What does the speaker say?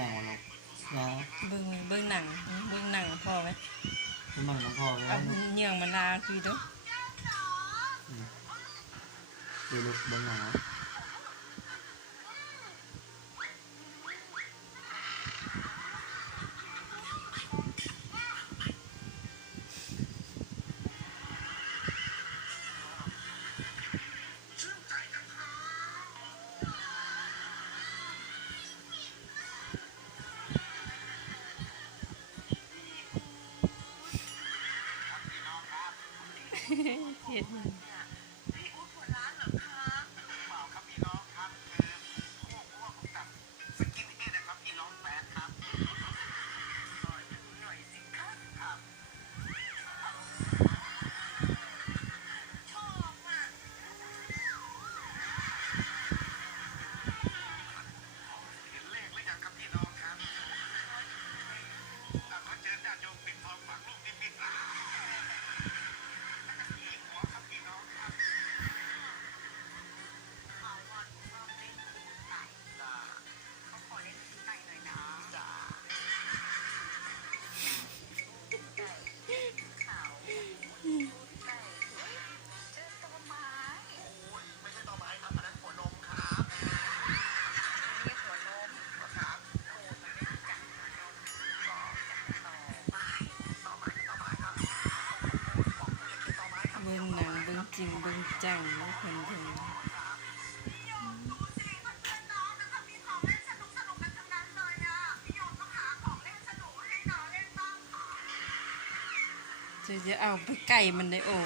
หนังวะลูกนะ เบิ่งหนังพอไหม เบิ่งหนังน้องพ่อไป เอาเหยื่อมาลาคือเด้อ ดูลูกเบิ่งหนังเห็ดเบิ่งหนังเบิ่งจริงเบิ่งจังแล้วเพิ่นจะเอาไปไก่มันได้โอ้